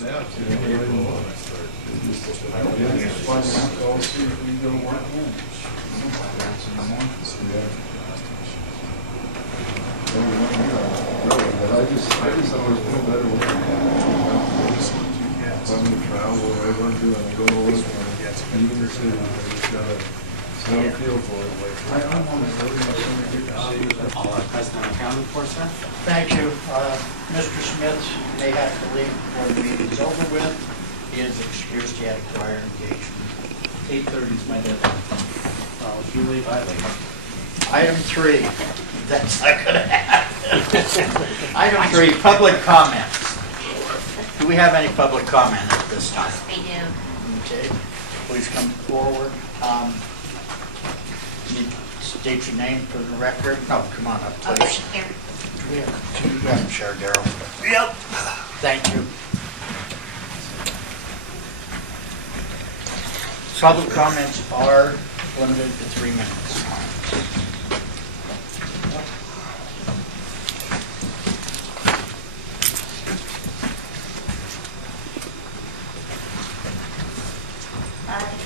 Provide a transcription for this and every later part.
Yeah, it's in April when I started. I'll see if we go work in. Really, but I just always feel better when if I'm gonna travel, wherever I'm doing, I go over even the city, I just gotta have a feel for it. I'm on the road, President accounting for, sir. Thank you. Mr. Smith may have to leave before the meeting's over with. He is excused, he had a choir engagement. 8:30 is my deadline. If you leave, I leave. Item 3, that's not going to happen. Item 3, public comments. Do we have any public comment at this time? We do. Okay, please come forward. You state your name for the record. No, come on up, Okay, please. here. You got him, Sheriff Darrell. Yep. Thank you. Public comments are limited to 3 minutes.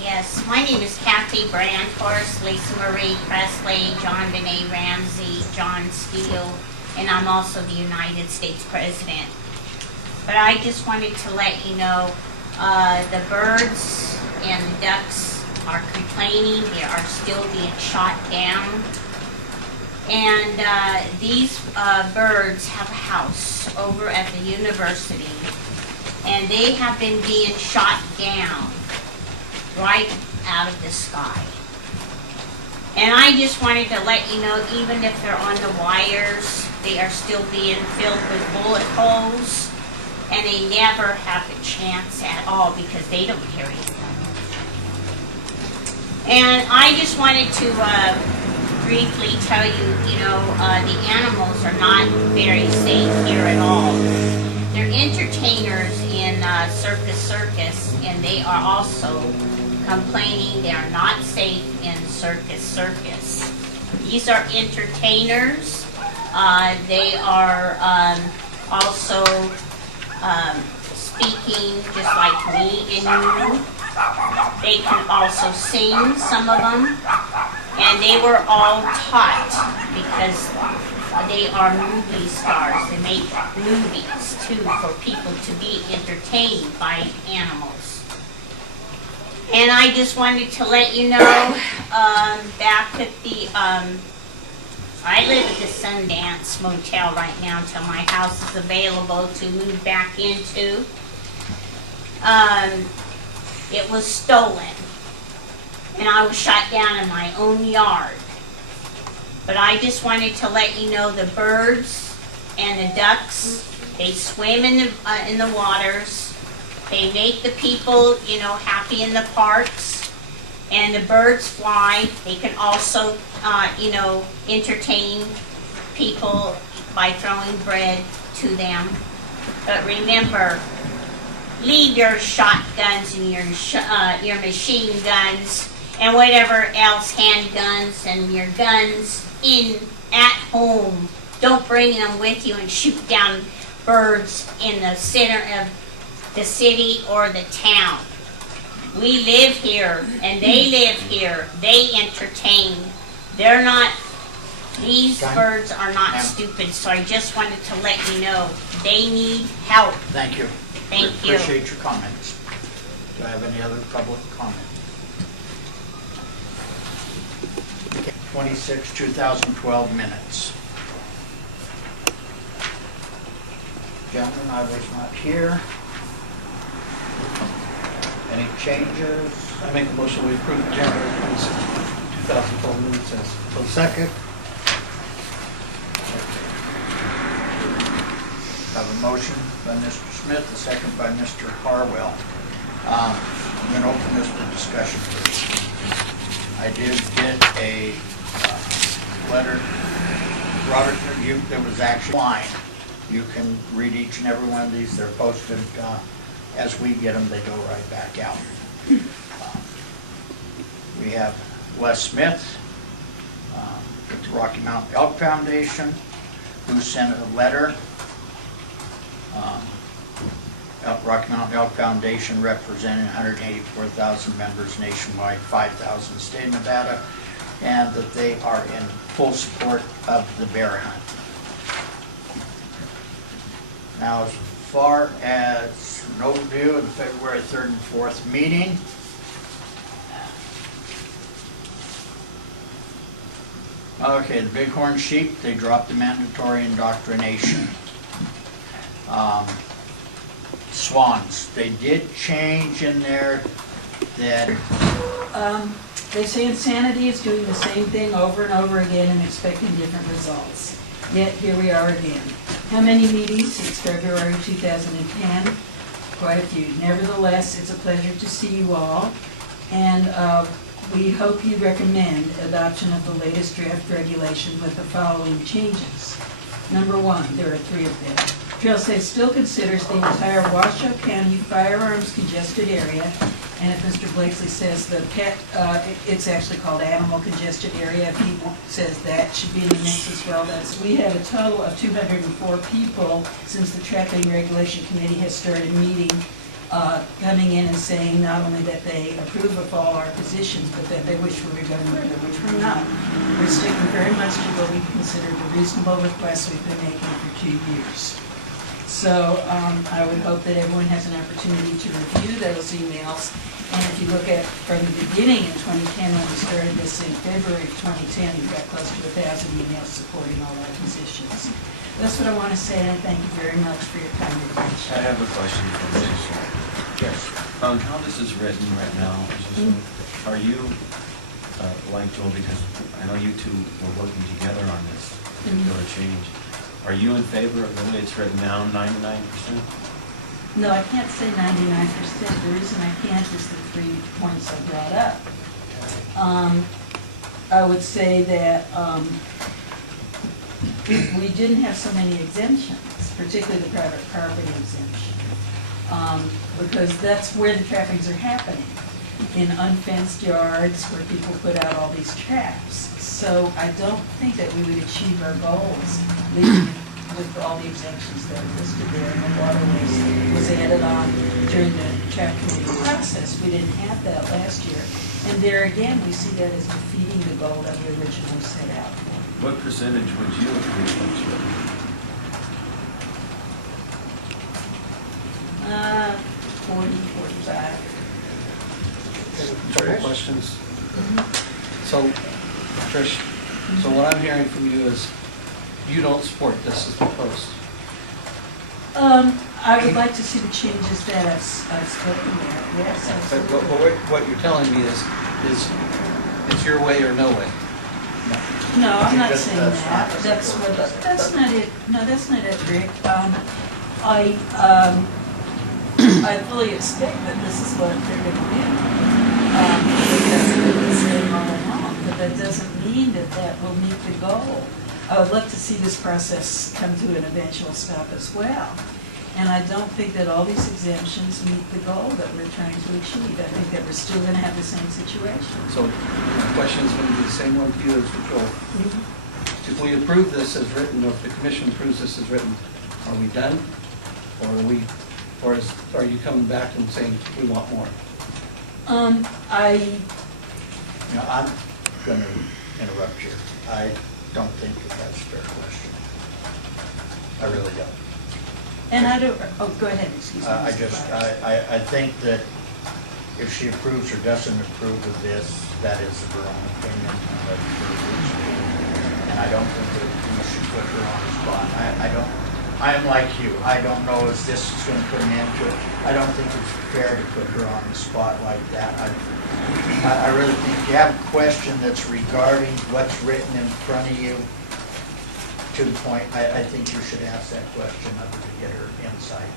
Yes, my name is Kathy Brandhorst, Lisa Marie Presley, John Benet Ramsey, John Steele, and I'm also the United States President. But I just wanted to let you know, the birds and the ducks are complaining. They are still being shot down. And these birds have a house over at the university, and they have been being shot down right out of the sky. And I just wanted to let you know, even if they're on the wires, they are still being filled with bullet holes, and they never have a chance at all because they don't hear anything. And I just wanted to briefly tell you, the animals are not very safe here at all. They're entertainers in Circus, and they are also complaining they are not safe in Circus. These are entertainers. They are also speaking just like me and you. They can also sing, some of them. And they were all taught because they are movie stars. They make movies too for people to be entertained by animals. And I just wanted to let you know, back at the, I live at the Sundance Motel right now until my house is available to move back into. It was stolen, and I was shot down in my own yard. But I just wanted to let you know the birds and the ducks, they swim in the waters. They make the people, happy in the parks. And the birds fly. They can also, entertain people by throwing bread to them. But remember, leave your shotguns and your machine guns and whatever else, handguns and your guns at home. Don't bring them with you and shoot down birds in the center of the city or the town. We live here and they live here. They entertain. These birds are not stupid, so I just wanted to let you know they need help. Thank you. Thank you. Appreciate your comments. Do I have any other public comment? Okay. 26, 2012 minutes. Gentlemen, I was not here. Any changes? I make a motion we approve the January 26, 2012 minutes as posted. Second. I have a motion by Mr. Smith, a second by Mr. Harwell. I'm going to open this for discussion first. I did get a letter, Robert, there was actually line. You can read each and every one of these. They're posted. As we get them, they go right back out. We have Les Smith with the Rocky Mountain Elk Foundation, who sent a letter Rocky Mountain Elk Foundation representing 184,000 members nationwide, 5,000 in the state of Nevada, and that they are in full support of the bear hunt. Now, as far as an overview of the February 3rd and 4th meeting, okay, the Bighorn sheep, they dropped the mandatory indoctrination. Swans, they did change in there that, They say insanity is doing the same thing over and over again and expecting different results. Yet here we are again. How many meetings since February 2010? Quite a few. Nevertheless, it's a pleasure to see you all, and we hope you recommend adoption of the latest draft regulation with the following changes. Number one, there are 3 of them. Trail Safe still considers the entire Washoe County firearms congested area, and if Mr. Blakeslee says the it's actually called animal congested area, if he says that should be in the mix as well. We have a total of 204 people since the Traffic Regulation Committee has started meeting, coming in and saying not only that they approve of all our positions, but that they wish we were going further, which we're not. We're sticking very much to what we consider the reasonable requests we've been making for 2 years. So I would hope that everyone has an opportunity to review those emails. And if you look at from the beginning in 2010, when we started this in February of 2010, we got close to 1,000 emails supporting all our positions. That's what I want to say, and I thank you very much for your kind attention. I have a question for Mrs. Shaw. yes, How this is written right now, are you, like Joel, because I know you two were working together on this particular change, are you in favor of the way it's written now, 99%? No, I can't say 99%. The reason I can't is the 3 points I brought up. I would say that we didn't have so many exemptions, particularly the private property exemption, because that's where the trappings are happening, in unfenced yards where people put out all these traps. So I don't think that we would achieve our goals leaving with all the exemptions that are listed there, and the waterways was added on during the trap committee process. We didn't have that last year. And there again, we see that as defeating the goal that we originally set out for. What percentage would you agree with written? 40, 45. Couple questions. So, Trish, so what I'm hearing from you is you don't support this as proposed. I would like to see the changes that I've spoken there. Yes, But absolutely. what you're telling me is it's your way or no way. No, I'm not That's saying not that. what That's not it. No, that's not it, Rick. I fully expect that this is what they're going to do. That's what they're saying all along, but that doesn't mean that that will meet the goal. I would love to see this process come to an eventual stop as well. And I don't think that all these exemptions meet the goal that we're trying to achieve. I think that we're still going to have the same situation. So my question is going to be the same one to you as to Joel. If we approve this as written, or if the commission approves this as written, are we done? Or are you coming back and saying we want more? I'm going to interrupt you. I don't think that that's a fair question. I really don't. And I don't, oh, go ahead, excuse me. I think that if she approves or doesn't approve of this, that is her own opinion. And I don't think that we should put her on the spot. I'm like you. I don't know if this is going to put an end to it. I don't think it's fair to put her on the spot like that. I really think if you have a question that's regarding what's written in front of you, to the point, I think you should ask that question other to get her insight.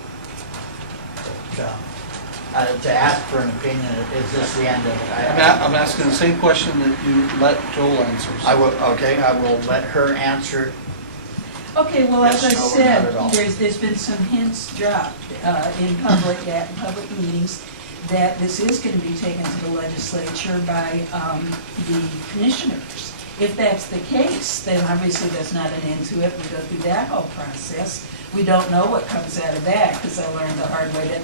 But, to ask for an opinion, is this the end of it? I'm asking the same question that you let Joel answer. I will let her answer. Okay, well, as I Yes, no, not at all. said, there's been some hints dropped in public meetings that this is going to be taken to the legislature by the commissioners. If that's the case, then obviously there's not an end to it. We go through that whole process. We don't know what comes out of that, because I learned the hard way that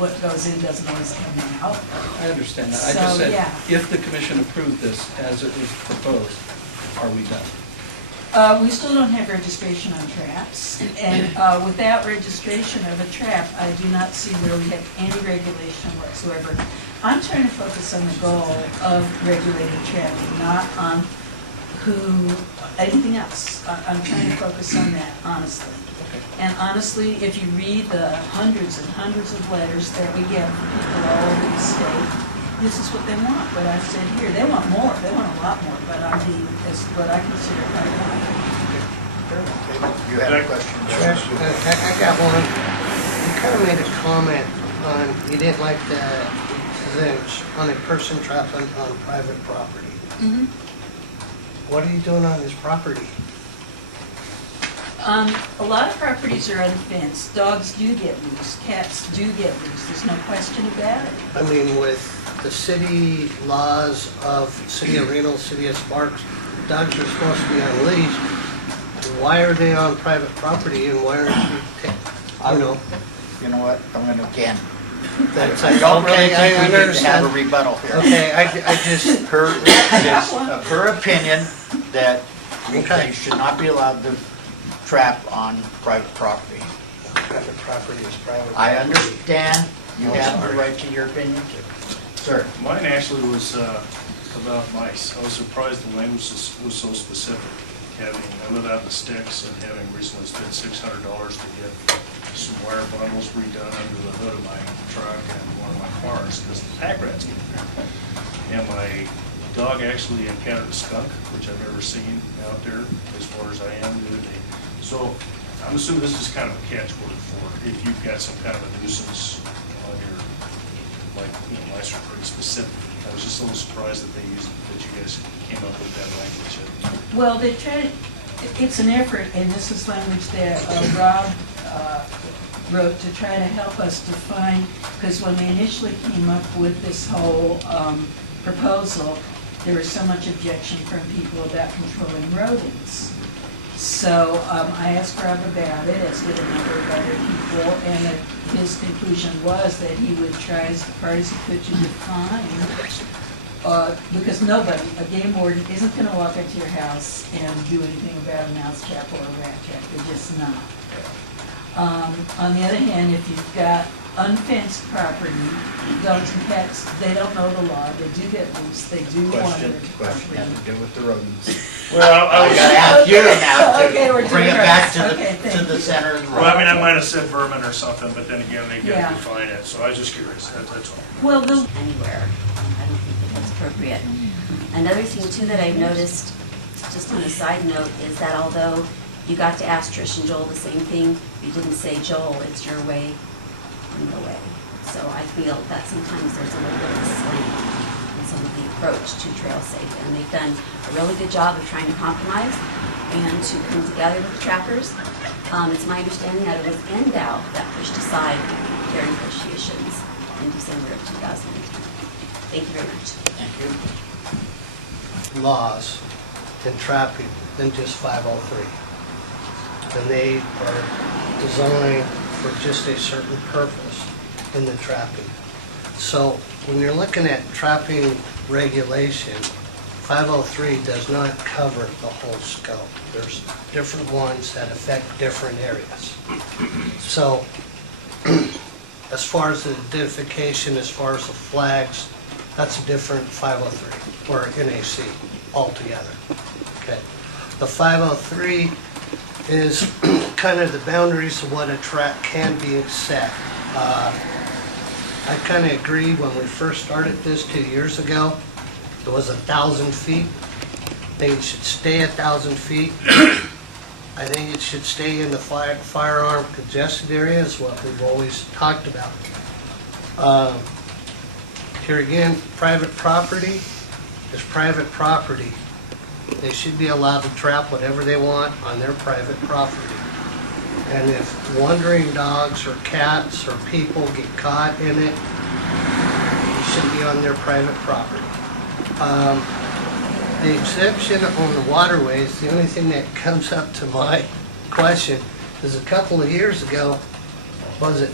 what goes in doesn't always come out. I understand that. I So, just said, yeah. if the commission approved this as it was proposed, are we done? We still don't have registration on traps, and without registration of a trap, I do not see where we have any regulation whatsoever. I'm trying to focus on the goal of regulating trapping, not on anything else. I'm trying to focus on that, honestly. And honestly, if you read the hundreds and hundreds of letters that we get from people all over the state, this is what they want, what I've said here. They want more, they want a lot more, but is what I consider quite a lot. You had a question? Trish, I got one. You kind of made a comment on, you didn't like the on a person trapping on private property. Mm-hmm. What are you doing on this property? A lot of properties are unfenced. Dogs do get loose, cats do get loose, there's no question about it. I mean, with the city laws of City of Reno, City of Sparks, dogs are supposed to be on leash. Why are they on private property and why aren't you, you know? You know what, I'm gonna, again, That's, I don't really okay, I think we need to have a understand. rebuttal here. Okay, I just, Her opinion that Okay. they should not be allowed to trap on private property. private property is private property. I understand you have the right to your opinion. Sir? Mine actually was about mice. I was surprised the language was so specific. I live out in the sticks and having recently spent $600 to get some wire bundles redone under the hood of my truck and one of my cars because the pack rats get there. And my dog actually encountered a skunk, which I've never seen out there as far as I am the other day. So I'm assuming this is kind of a catchword for if you've got some kind of a nuisance on your, like, mice are pretty specific. I was just a little surprised that you guys came up with that language. Well, they try to, it's an effort, and this is language that Rob wrote to try to help us define, because when we initially came up with this whole proposal, there was so much objection from people about controlling rodents. So I asked Rob about it, as did a number of other people, and his conclusion was that he would try as far as he could to define, because nobody, a game warden, isn't going to walk into your house and do anything about a mouse trap or a rat trap. They're just not. On the other hand, if you've got unfenced property, dogs and cats, they don't know the law, they do get loose, they do wander into Question property. has to do with the rodents. Well, I gotta ask you now Okay, we're to bring it doing back rodents. to Okay, the thank you. center of the road. Well, I mean, I might have said vermin or something, but then again, they Yeah. can't define it, so I was just curious, that's all. Well, the anywhere. I don't think that that's appropriate. Another thing too that I've noticed, just on a side note, is that although you got to ask Trish and Joel the same thing, you didn't say, Joel, it's your way or no way. So I feel that sometimes there's a little bit of a slant in some of the approach to trail safe. And they've done a really good job of trying to compromise and to come together with the trappers. It's my understanding that it was NDoW that pushed aside their negotiations in December of 2010. Thank you very much. Thank you. Laws than trapping than just 503. And they are designed for just a certain purpose in the trapping. So when you're looking at trapping regulation, 503 does not cover the whole scope. There's different ones that affect different areas. So as far as the identification, as far as the flags, that's a different 503 or NAC altogether. Okay. The 503 is kind of the boundaries of what a trap can be set. I kind of agree when we first started this 2 years ago, it was 1,000 feet. I think it should stay 1,000 feet. I think it should stay in the firearm congested area is what we've always talked about. Here again, private property is private property. They should be allowed to trap whatever they want on their private property. And if wandering dogs or cats or people get caught in it, it should be on their private property. the exemption on the waterways, the only thing that comes up to my question is a couple of years ago, was it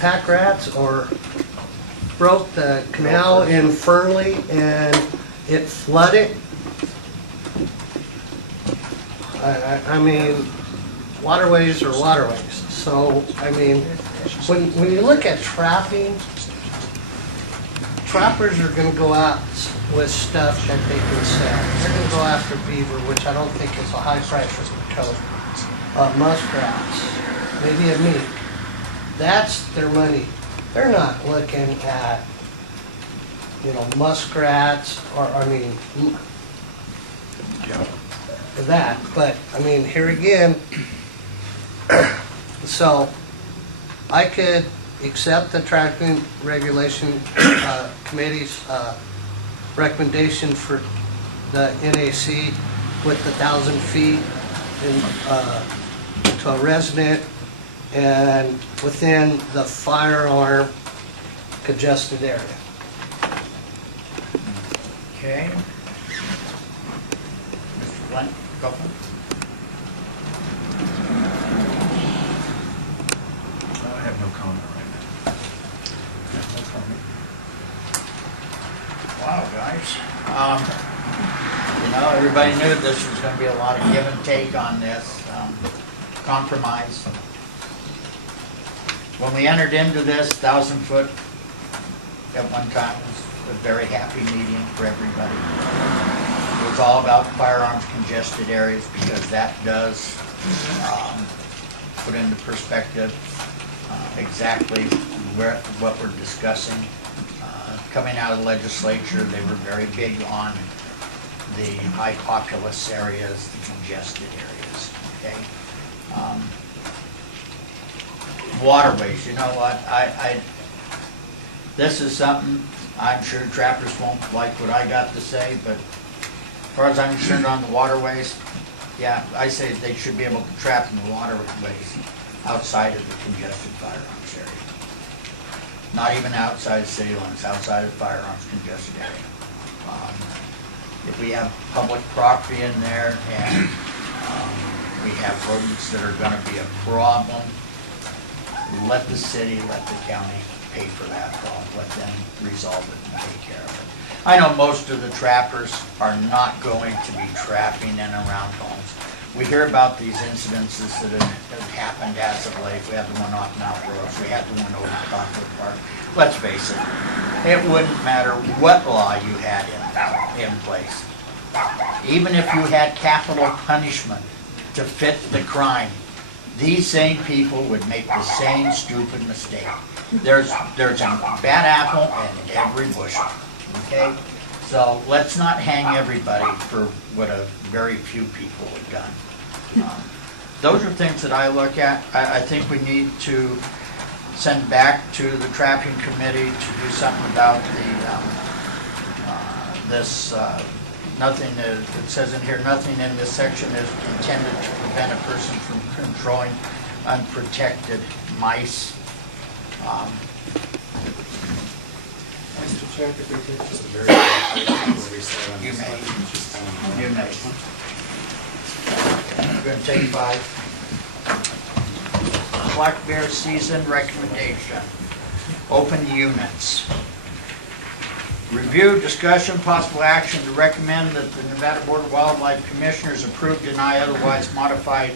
pack rats or broke the canal in Fernley and it flooded? I mean, waterways are waterways. So, I mean, when you look at trapping, trappers are gonna go out with stuff that they can sell. They're gonna go after beaver, which I don't think is a high pressure code. Muskrats, maybe a mink. That's their money. They're not looking at, muskrats or, that. But, here again, so I could accept the trapping regulation committee's recommendation for the NAC with 1,000 feet to a resident and within the firearm congested area. Okay. Mr. Flint, Copeland? I have no comment right Wow, guys. Everybody knew this was going to be a lot of give and take on this, compromise. When we entered into this, 1,000 foot at one time was a very happy medium for everybody. It was all about firearms congested areas because that does put into perspective exactly what we're discussing. Coming out of the legislature, they were very big on the high populous areas, the congested areas, okay? Waterways, you know what, this is something, I'm sure trappers won't like what I got to say, but as far as I'm concerned on the waterways, yeah, I say they should be able to trap in the waterways outside of the congested firearms area. Not even outside city limits, outside of firearms congested area. If we have public property in there and we have rodents that are gonna be a problem, let the city, let the county pay for that problem, let them resolve it and take care of it. I know most of the trappers are not going to be trapping in and around homes. We hear about these incidences that have happened as of late. We had the one off Mount Rose, we had the one over at Concord Park. Let's face it, it wouldn't matter what law you had in place. Even if you had capital punishment to fit the crime, these same people would make the same stupid mistake. There's a bad apple in every bushel, okay? So let's not hang everybody for what a very few people have done. Those are things that I look at. I think we need to send back to the trapping committee to do something about nothing, it says in here, nothing in this section is intended to prevent a person from controlling unprotected mice. Mr. Chair, if we take just a very brief break before we start on You this may. one, just, You may. We're going to take 5. Black bear season recommendation. Open units. Review, discussion, possible action to recommend that the Nevada Board of Wildlife Commissioners approve, deny, otherwise modify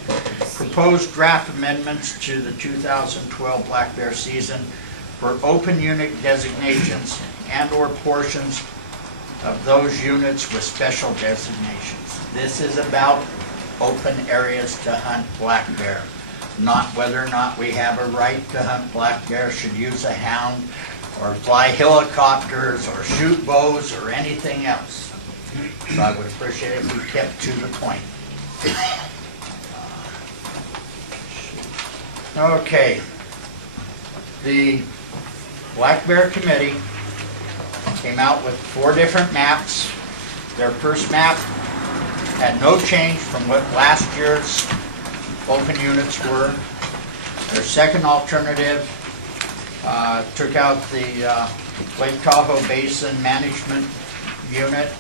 proposed draft amendments to the 2012 black bear season for open unit designations and/or portions of those units with special designations. This is about open areas to hunt black bear, not whether or not we have a right to hunt black bear, should use a hound, or fly helicopters, or shoot bows, or anything else. So I would appreciate it if we kept to the point. Okay. The Black Bear Committee came out with 4 different maps. Their first map had no change from what last year's open units were. Their second alternative took out the Lake Tahoe Basin Management Unit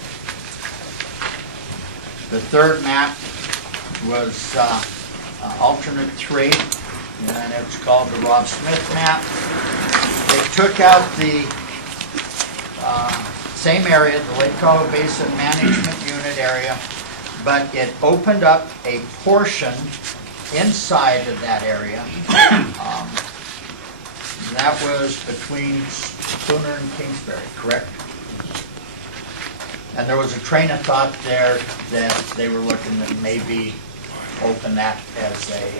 The third map was alternate 3, and it's called the Rob Smith map. They took out the same area, the Lake Tahoe Basin Management Unit area, but it opened up a portion inside of that area. And that was between Spooner and Kingsbury, correct? And there was a train of thought there that they were looking to maybe open that as a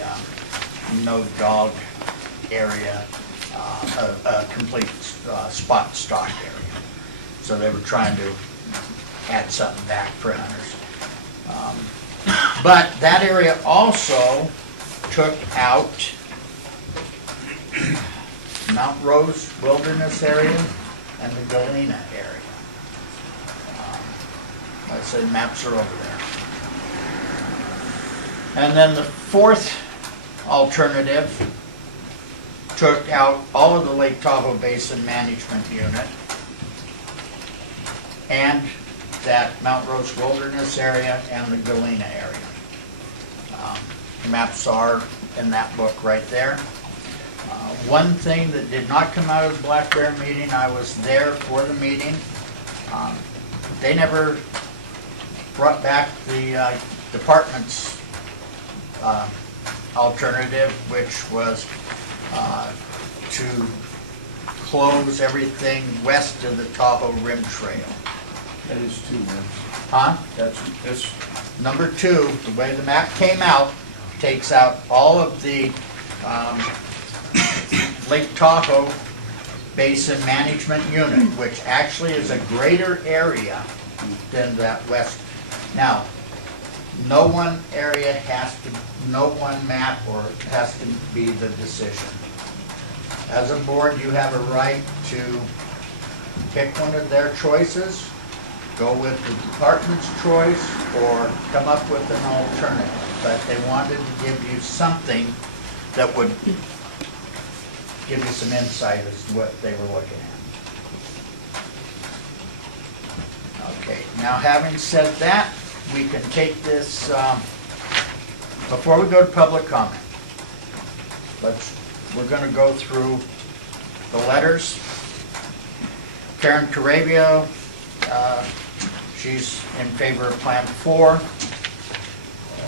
no dog area, a complete spot stock area. So they were trying to add something back for hunters. But that area also took out Mount Rose Wilderness area and the Galena area. Like I said, maps are over there. And then the fourth alternative took out all of the Lake Tahoe Basin Management Unit and that Mount Rose Wilderness area and the Galena area. Maps are in that book right there. One thing that did not come out of the Black Bear meeting, I was there for the meeting. They never brought back the department's alternative, which was to close everything west of the Tahoe Rim Trail. That is 2, man. Huh? That's, Number 2, the way the map came out, takes out all of the Lake Tahoe Basin Management Unit, which actually is a greater area than that west. Now, no one area has to, no one map or has to be the decision. As a board, you have a right to pick one of their choices, go with the department's choice, or come up with an alternative. But they wanted to give you something that would give you some insight as to what they were looking at. Okay, now having said that, we can take this, before we go to public comment, we're going to go through the letters. Karen Carabio, she's in favor of Plan 4.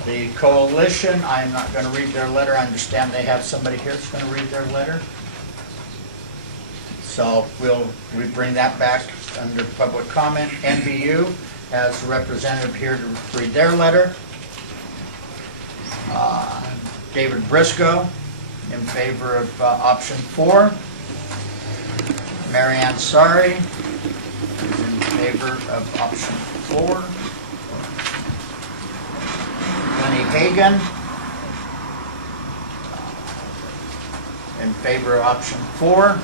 The coalition, I'm not going to read their letter. I understand they have somebody here that's going to read their letter. So we bring that back under public comment. NDoW has a representative here to read their letter. David Briscoe in favor of option 4. Marianne Sari is in favor of option 4. Lenny Hagan in favor of option 4.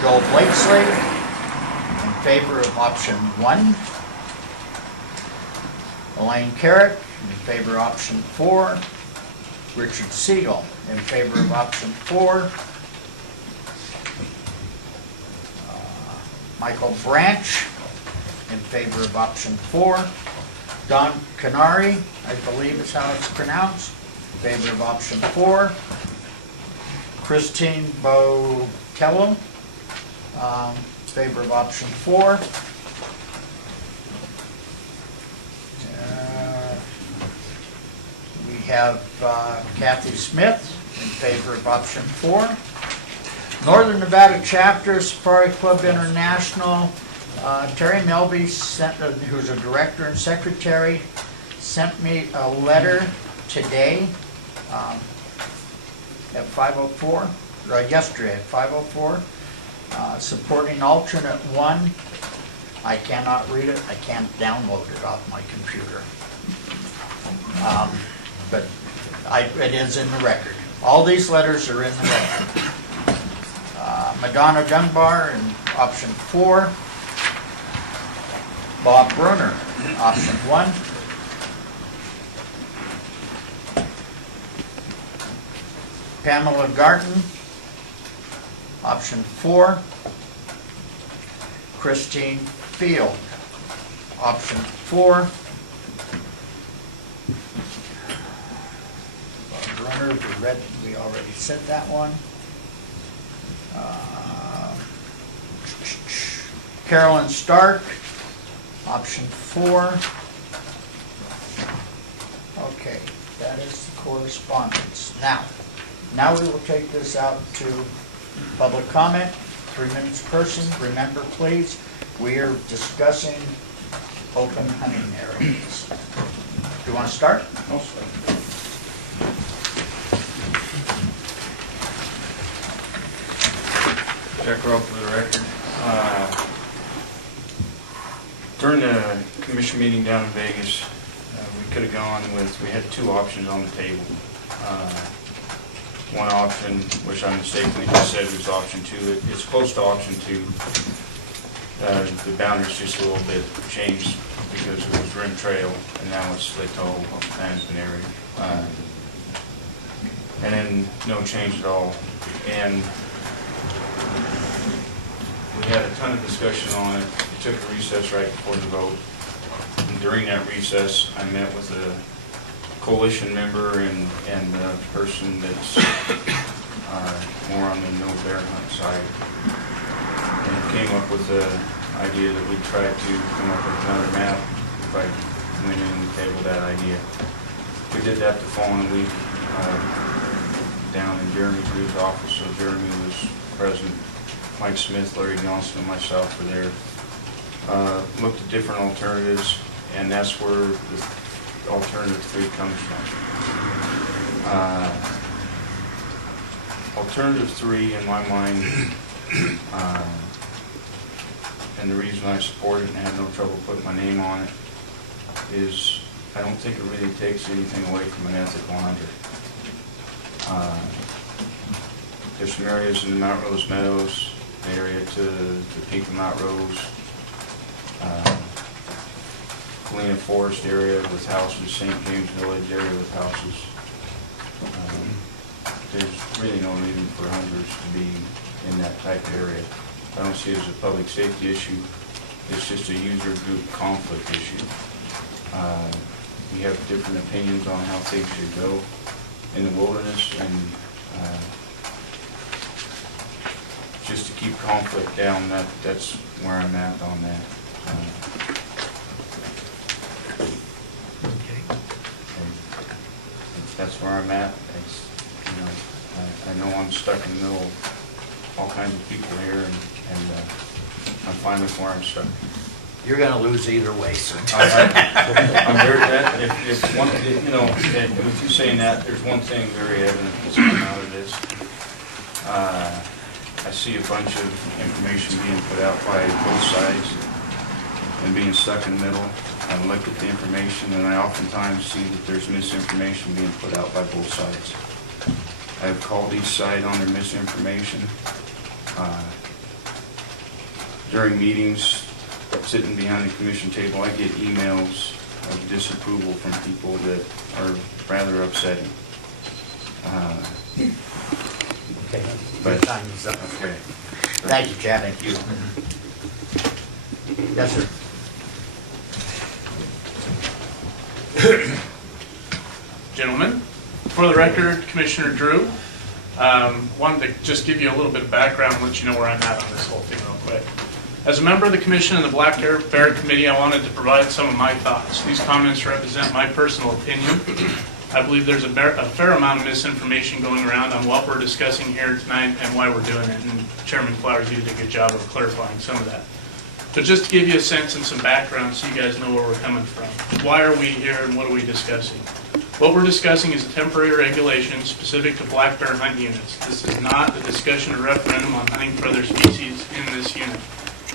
Joel Blakesley in favor of option 1. Elaine Carrick in favor of option 4. Richard Siegel in favor of option 4. Michael Branch in favor of option 4. Don Canary, I believe is how it's pronounced, in favor of option 4. Christine Botello, in favor of option 4. We have Kathy Smith in favor of option 4. Northern Nevada Chapter, Safari Club International, Terry Melby, who's a director and secretary, sent me a letter today at 5:04, or yesterday at 5:04, supporting alternate 1. I cannot read it. I can't download it off my computer. But it is in the record. All these letters are in the record. Madonna Dunbar in option 4. Bob Bruner, option 1. Pamela Garten, option 4. Christine Field, option 4. runner, we already said that one. Carolyn Stark, option 4. Okay, that is the correspondence. Now we will take this out to public comment, 3 minutes person. Remember, please, we are discussing open hunting areas. Do you want to start? I'll start. Jack Rowe for the record. During the commission meeting down in Vegas, we could have gone with, we had 2 options on the table. One option, which I mistakenly just said was option 2, it's close to option 2. The boundary's just a little bit changed because it was Rim Trail and now it's Latoe Management Area. And then no change at all. And we had a ton of discussion on it. We took a recess right before the vote. And during that recess, I met with a coalition member and a person that's more on the no bear hunt side. And came up with the idea that we'd try to come up with another map if I went in and tabled that idea. We did that the following week down in Jeremy Drew's office. So Jeremy was present. Mike Smith, Larry Johnson, and myself were there. Looked at different alternatives, and that's where the alternative 3 comes from. Alternative 3, in my mind, and the reason I support it and have no trouble putting my name on it, is I don't think it really takes anything away from an ethical hunter. There's some areas in the Mount Rose Meadows, the area to the peak of Mount Rose, Galena Forest area with houses, St. James Village area with houses. There's really no reason for hunters to be in that type of area. I don't see it as a public safety issue. It's just a user group conflict issue. We have different opinions on how things should go in the wilderness, and just to keep conflict down, that's where I'm at on that. That's where I'm at. It's, you know, I know I'm stuck in the middle of all kinds of people here, and I'm fine with where I'm stuck. You're going to lose either way, so. I'm very, if one, you know, with you saying that, there's one thing very evident that's come out of this. I see a bunch of information being put out by both sides and being stuck in the middle. I look at the information, and I oftentimes see that there's misinformation being put out by both sides. I've called each side on their misinformation. During meetings, sitting behind the commission table, I get emails of disapproval from people that are rather upsetting. Okay, But- your time is up. Okay. Thank you, Chad. Thank you. Yes, sir. Gentlemen, for the record, Commissioner Drew, wanted to just give you a little bit of background and let you know where I'm at on this whole thing real quick. As a member of the Commission and the Black Bear Committee, I wanted to provide some of my thoughts. These comments represent my personal opinion. I believe there's a fair amount of misinformation going around on what we're discussing here tonight and why we're doing it, and Chairman Flowers, you did a good job of clarifying some of that. But just to give you a sense and some background so you guys know where we're coming from. Why are we here and what are we discussing? What we're discussing is a temporary regulation specific to black bear hunt units. This is not a discussion or referendum on hunting for other species in this unit.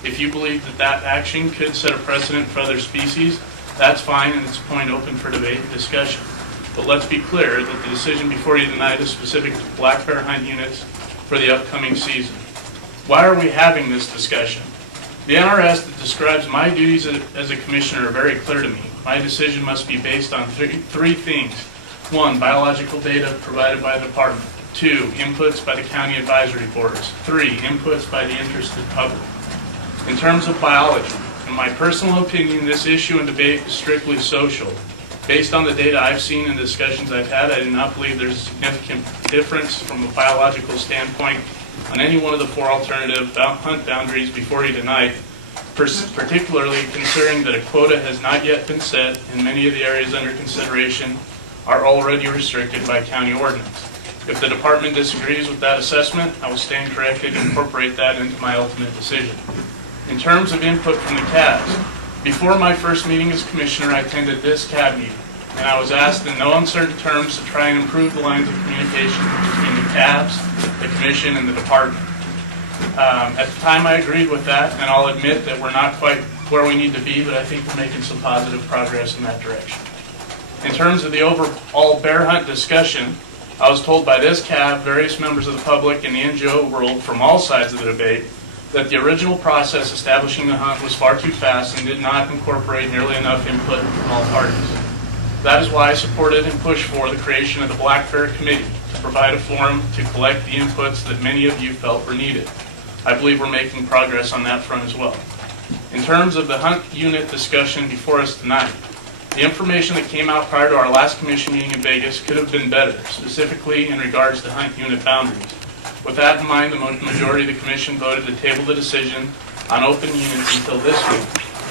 If you believe that that action could set a precedent for other species, that's fine, and it's a point open for debate and discussion. But let's be clear that the decision before you tonight is specific to black bear hunt units for the upcoming season. Why are we having this discussion? The NRS that describes my duties as a commissioner are very clear to me. My decision must be based on three things. 1, biological data provided by the department. 2, inputs by the county advisory boards. 3, inputs by the interested public. In terms of biology, in my personal opinion, this issue and debate is strictly social. Based on the data I've seen and discussions I've had, I do not believe there's a significant difference from a biological standpoint on any one of the 4 alternative hunt boundaries before you tonight, particularly considering that a quota has not yet been set and many of the areas under consideration are already restricted by county ordinance. If the department disagrees with that assessment, I will stand corrected and incorporate that into my ultimate decision. In terms of input from the CABs, before my first meeting as commissioner, I attended this CAB meeting, and I was asked in no uncertain terms to try and improve the lines of communication between the CABs, the commission, and the department. At the time, I agreed with that, and I'll admit that we're not quite where we need to be, but I think we're making some positive progress in that direction. In terms of the overall bear hunt discussion, I was told by this CAB, various members of the public, and the NGO world from all sides of the debate that the original process establishing the hunt was far too fast and did not incorporate nearly enough input from all parties. That is why I supported and pushed for the creation of the Black Bear Committee to provide a forum to collect the inputs that many of you felt were needed. I believe we're making progress on that front as well. In terms of the hunt unit discussion before us tonight, the information that came out prior to our last commission meeting in Vegas could have been better, specifically in regards to hunt unit boundaries. With that in mind, the majority of the commission voted to table the decision on open units until this week.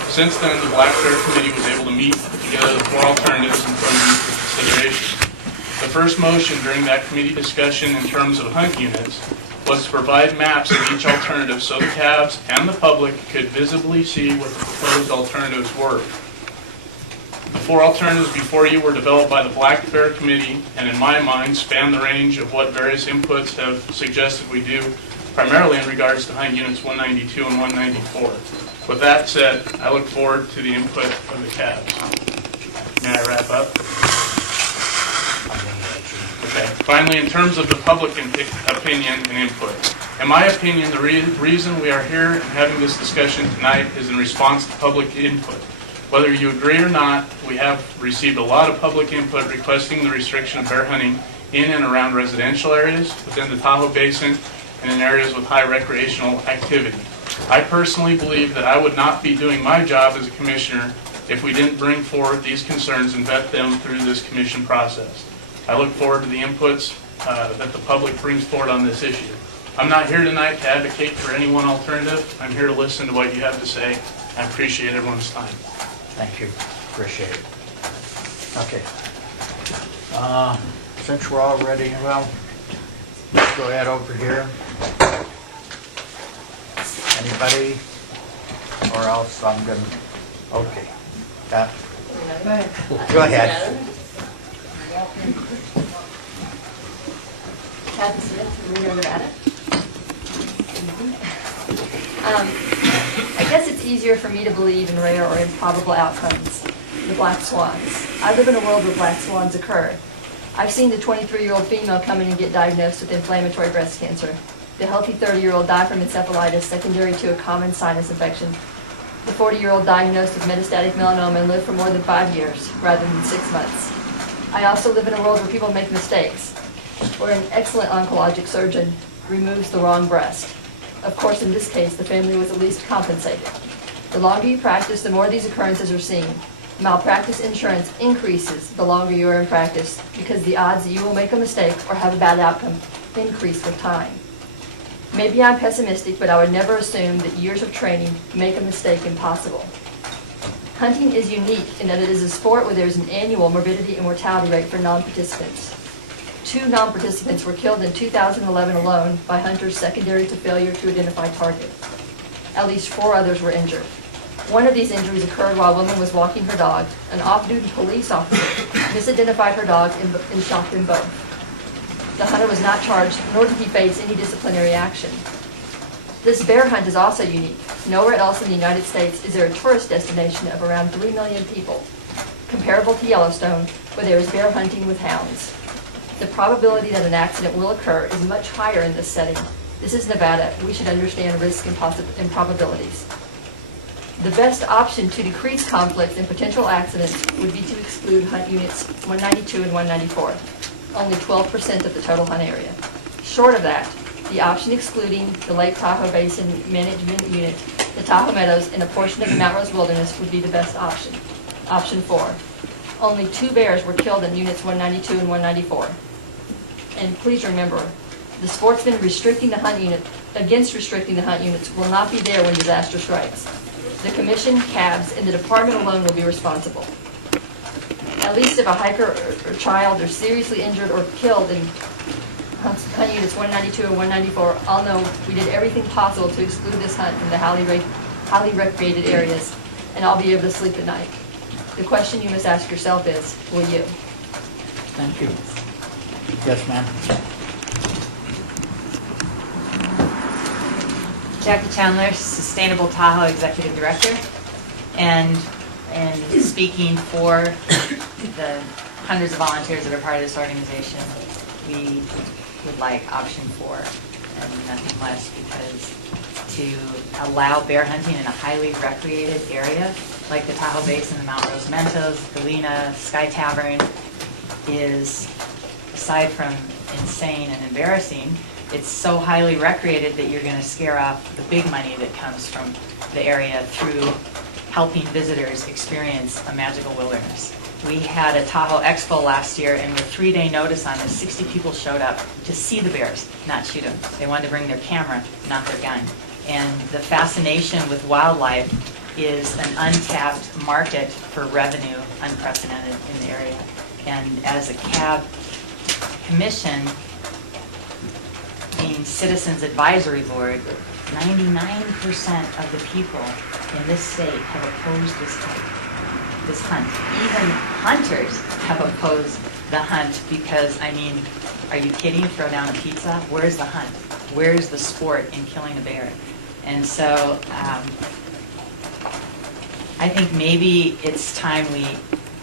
Since then, the Black Bear Committee was able to meet together the 4 alternatives and put them for consideration. The first motion during that committee discussion in terms of hunt units was to provide maps of each alternative so the CABs and the public could visibly see what the proposed alternatives were. The 4 alternatives before you were developed by the Black Bear Committee and in my mind span the range of what various inputs have suggested we do, primarily in regards to hunt units 192 and 194. With that said, I look forward to the input of the CABs. May I wrap up? Okay. Finally, in terms of the public opinion and input, in my opinion, the reason we are here and having this discussion tonight is in response to public input. Whether you agree or not, we have received a lot of public input requesting the restriction of bear hunting in and around residential areas, within the Tahoe Basin, and in areas with high recreational activity. I personally believe that I would not be doing my job as a commissioner if we didn't bring forward these concerns and vet them through this commission process. I look forward to the inputs that the public brings forward on this issue. I'm not here tonight to advocate for any one alternative. I'm here to listen to what you have to say. I appreciate everyone's time. Thank you, appreciate it. Okay. Since we're all ready, well, let's go ahead over here. Anybody? Or else I'm gonna, okay. Go ahead. Kathy Smith from Reno, Nevada. I guess it's easier for me to believe in rare or improbable outcomes, the black swans. I live in a world where black swans occur. I've seen the 23-year-old female come in and get diagnosed with inflammatory breast cancer. The healthy 30-year-old die from encephalitis secondary to a common sinus infection. The 40-year-old diagnosed with metastatic melanoma and lived for more than 5 years rather than 6 months. I also live in a world where people make mistakes, where an excellent oncologic surgeon removes the wrong breast. Of course, in this case, the family was at least compensated. The longer you practice, the more these occurrences are seen. Malpractice insurance increases the longer you are in practice because the odds that you will make a mistake or have a bad outcome increase with time. Maybe I'm pessimistic, but I would never assume that years of training make a mistake impossible. Hunting is unique in that it is a sport where there is an annual morbidity and mortality rate for non-participants. 2 non-participants were killed in 2011 alone by hunters secondary to failure to identify target. At least 4 others were injured. One of these injuries occurred while a woman was walking her dog. An off-duty police officer misidentified her dog and shot them both. The hunter was not charged, nor did he face any disciplinary action. This bear hunt is also unique. Nowhere else in the United States is there a tourist destination of around 3 million people, comparable to Yellowstone, where there is bear hunting with hounds. The probability that an accident will occur is much higher in this setting. This is Nevada. We should understand risk and probabilities. The best option to decrease conflicts and potential accidents would be to exclude hunt units 192 and 194, only 12% of the total hunt area. Short of that, the option excluding the Lake Tahoe Basin Management Unit, the Tahoe Meadows, and a portion of the Mount Rose Wilderness would be the best option. Option 4. only 2 bears were killed in units 192 and 194. And please remember, the sportsmen restricting the hunt unit, against restricting the hunt units will not be there when disaster strikes. The commission, CABs, and the department alone will be responsible. At least if a hiker or child are seriously injured or killed in hunt units 192 and 194, I'll know we did everything possible to exclude this hunt from the highly recreated areas, and I'll be able to sleep at night. The question you must ask yourself is, will you? Thank you. Yes, ma'am. Jackie Chandler, Sustainable Tahoe Executive Director, and speaking for the hundreds of volunteers that are part of this organization, we would like option 4 and nothing less, because to allow bear hunting in a highly recreated area like the Tahoe Basin, the Mount Rose Mentos, Galena, Sky Tavern is, aside from insane and embarrassing, it's so highly recreated that you're going to scare off the big money that comes from the area through helping visitors experience a magical wilderness. We had a Tahoe Expo last year, and with 3-day notice on this, 60 people showed up to see the bears, not shoot them. They wanted to bring their camera, not their gun. And the fascination with wildlife is an untapped market for revenue, unprecedented in the area. And as a CAB commission, being Citizens Advisory Board, 99% of the people in this state have opposed this hunt. Even hunters have opposed the hunt because, I mean, are you kidding? Throw down a pizza? Where's the hunt? Where's the sport in killing a bear? And so I think maybe it's time we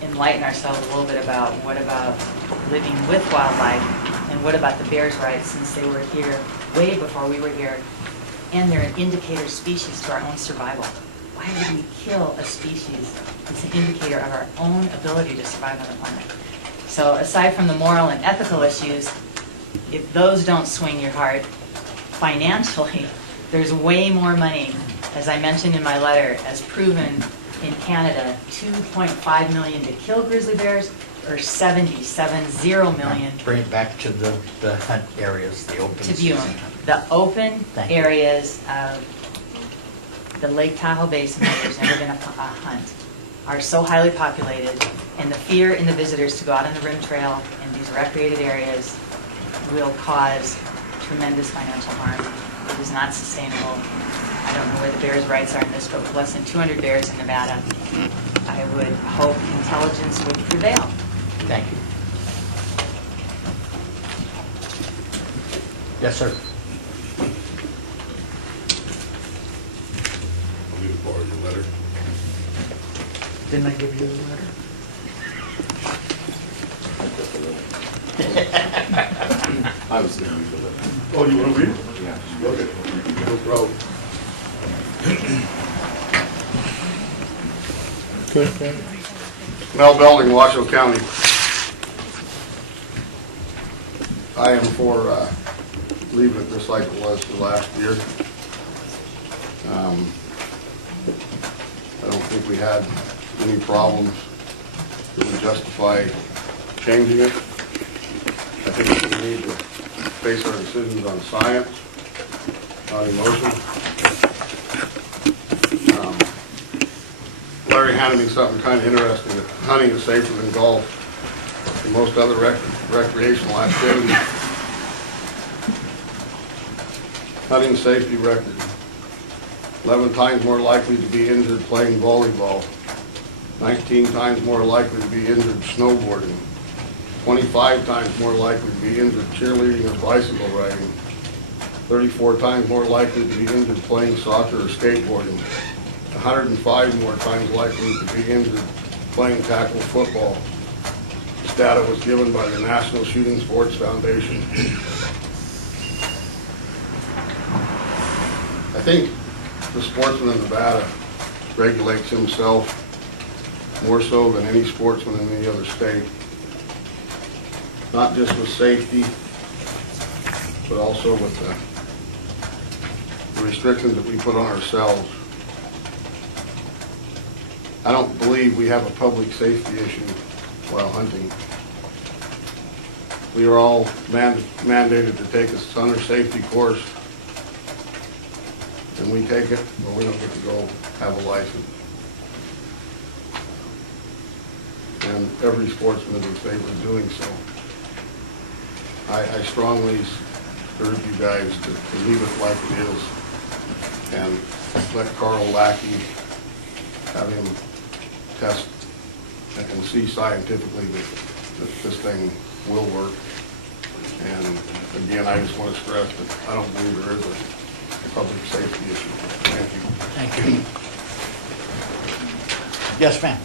enlighten ourselves a little bit about what about living with wildlife and what about the bears' rights, since they were here way before we were here, and they're an indicator species to our own survival. Why would we kill a species that's an indicator of our own ability to survive on the planet? So aside from the moral and ethical issues, if those don't swing your heart, financially, there's way more money, as I mentioned in my letter, as proven in Canada, $2.5 million to kill grizzly bears, or $70 million Bring it back to the hunt areas, the open to view season. them. The open Thank you. areas of the Lake Tahoe Basin where there's never been a hunt are so highly populated, and the fear in the visitors to go out on the rim trail in these recreated areas will cause tremendous financial harm. It is not sustainable. I don't know where the bears' rights are in this, but with less than 200 bears in Nevada, I would hope intelligence would prevail. Thank you. Yes, sir. I'm going to borrow your letter. Didn't I give you the letter? I was going to read the letter. Oh, you want to read it? Yeah. Okay. No problem. Mel Belding, Washoe County. I am for leaving it just like it was the last year. I don't think we had any problems that would justify changing it. I think we need to base our decisions on science, not emotion. Larry handed me something kind of interesting, that hunting is safer than golf and most other recreational activities. Hunting safety record, 11 times more likely to be injured playing volleyball, 19 times more likely to be injured snowboarding, 25 times more likely to be injured cheerleading or bicycle riding, 34 times more likely to be injured playing soccer or skateboarding, 105 more times likely to be injured playing tackle football. This data was given by the National Shooting Sports Foundation. I think the sportsman in Nevada regulates himself more so than any sportsman in any other state. Not just with safety, but also with the restrictions that we put on ourselves. I don't believe we have a public safety issue while hunting. We are all mandated to take a hunter safety course, and we take it, but we don't get to go have a license. And every sportsman is in favor of doing so. I strongly urge you guys to leave it like it is and let Carl Lackey have him test and see scientifically that this thing will work. And again, I just want to stress that I don't believe there is a public safety issue. Thank you. Thank you. Yes, ma'am.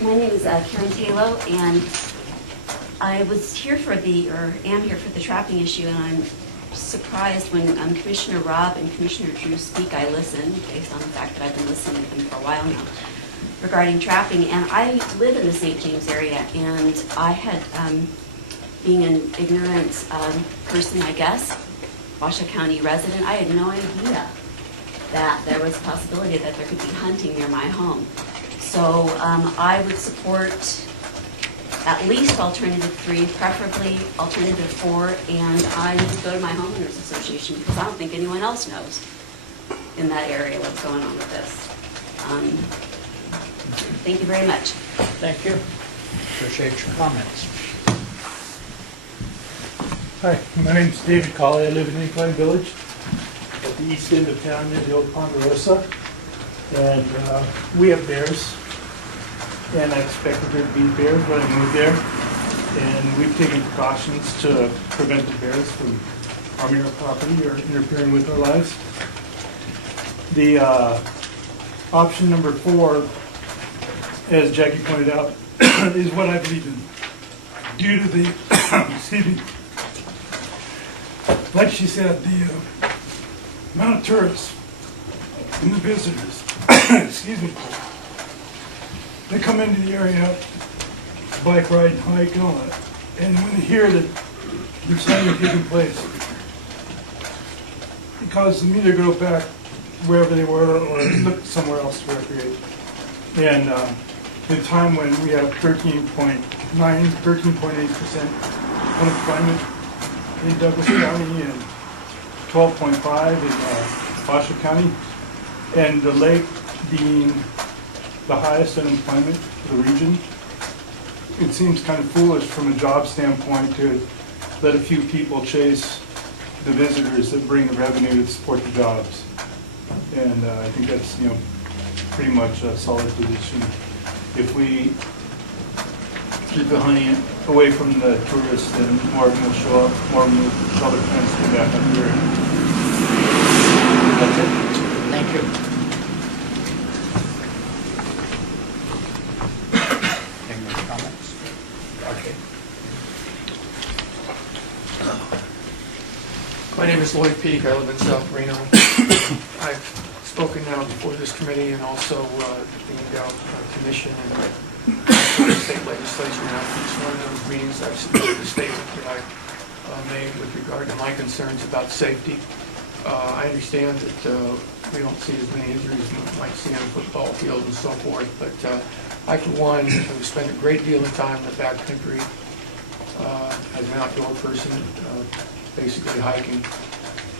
My name is Karen Talo, and I was here for am here for the trapping issue, and I'm surprised when Commissioner Robb and Commissioner Drew speak. I listen based on the fact that I've been listening to them for a while now regarding trapping. And I live in the St. James area, and I had, being an ignorant person, I guess, Washoe County resident, I had no idea that there was a possibility that there could be hunting near my home. So I would support at least alternative 3, preferably alternative 4, and I need to go to my homeowners association because I don't think anyone else knows in that area what's going on with this. Thank you very much. Thank you. Appreciate your comments. Hi, my name's David Colley. I live in Incline Village at the east end of town near the old Ponderosa. And we have bears. And I expected there to be bears when I moved there. And we've taken precautions to prevent the bears from harming our property or interfering with our lives. The option number 4, as Jackie pointed out, is what I believe in. Due to the, excuse me, like she said, the amount of tourists and the visitors, excuse me, they come into the area, bike ride and hike and all that, and when they hear that there's something taking place, it causes them either go back wherever they were or look somewhere else to recreate. And in a time when we have 13.8% unemployment in Douglas County and 12.5 in Washoe County, and the lake being the highest unemployment for the region, it seems kind of foolish from a job standpoint to let a few people chase the visitors that bring the revenue to support the jobs. And I think that's, pretty much a solid position. If we keep the hunting away from the tourists, then more of them will show up, more of them will tell their friends to come back up here. That's it. Thank you. Any more comments? Okay. My name is Lloyd Peak. I live in South Reno. I've spoken now before this committee and also the NDoW Commission and the state legislature. And after each one of those meetings, I've submitted a statement that I made with regard to my concerns about safety. I understand that we don't see as many injuries as we might see on a football field and so forth, but I, for one, have spent a great deal of time in the backcountry as an outdoor person, basically hiking.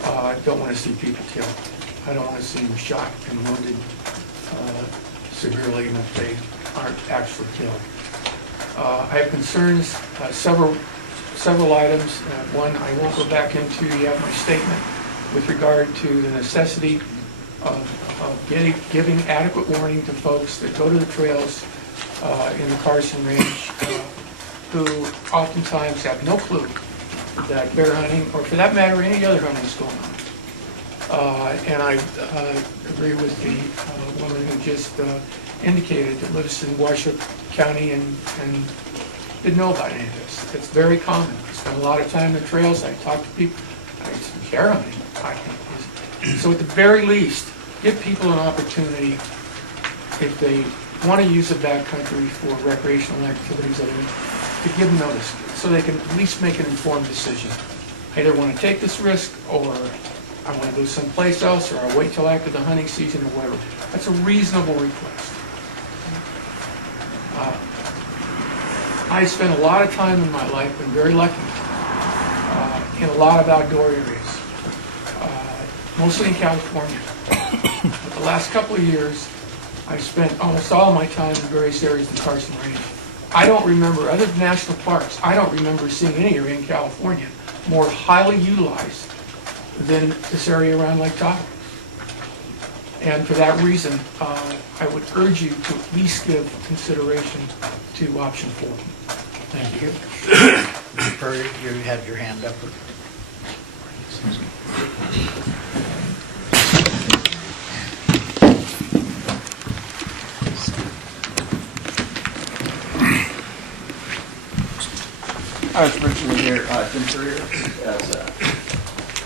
I don't want to see people killed. I don't want to see them shot and wounded severely, and if they aren't actually killed. I have concerns, several items. One, I won't go back into. You have my statement with regard to the necessity of giving adequate warning to folks that go to the trails in the Carson Range who oftentimes have no clue that bear hunting, or for that matter, any other hunting is going on. And I agree with the woman who just indicated that lives in Washoe County and didn't know about any of this. It's very common. I spend a lot of time in the trails. I talk to people. It's bear hunting. So at the very least, give people an opportunity, if they want to use the backcountry for recreational activities, to give them notice so they can at least make an informed decision. I either want to take this risk or I want to go someplace else, or I'll wait till after the hunting season or whatever. That's a reasonable request. I spent a lot of time in my life, been very lucky, in a lot of outdoor areas, mostly in California. But the last couple of years, I've spent almost all my time in various areas in Carson Range. I don't remember, other than national parks, I don't remember seeing any area in California more highly utilized than this area around Lake Tahoe. And for that reason, I would urge you to at least give consideration to option 4. Thank you. Mr. Purdy, you have your hand up. I was originally here, Jim Courier, as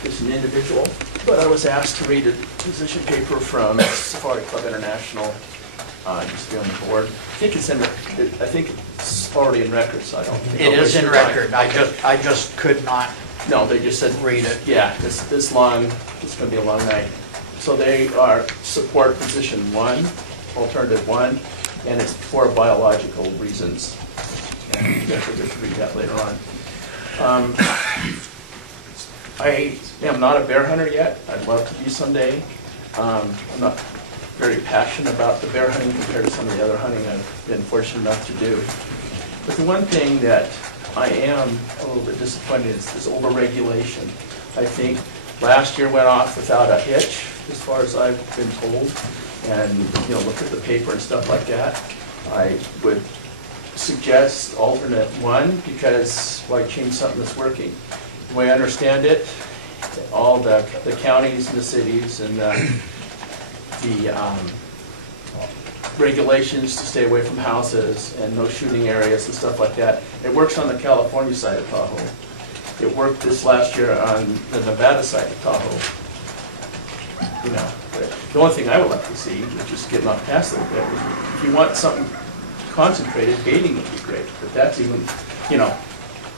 just an individual, but I was asked to read a position paper from Safari Club International, just to be on the board. I think it's already in record, so I don't think. It is in record. I just could not. No, they just said. Read it. Yeah, this long, it's gonna be a long night. So they are support position 1, alternative 1, and it's for biological reasons. And you guys will get to read that later on. I am not a bear hunter yet. I'd love to be someday. I'm not very passionate about the bear hunting compared to some of the other hunting I've been fortunate enough to do. But the one thing that I am a little bit disappointed is over-regulation. I think last year went off without a hitch, as far as I've been told. And, you know, look at the paper and stuff like that. I would suggest alternate 1 because why change something that's working? The way I understand it, all the counties and the cities and the regulations to stay away from houses and no shooting areas and stuff like that, it works on the California side of Tahoe. It worked this last year on the Nevada side of Tahoe. You know, the only thing I would like to see, which is getting off task a little bit, is if you want something concentrated, baiting would be great, but that's even, you know,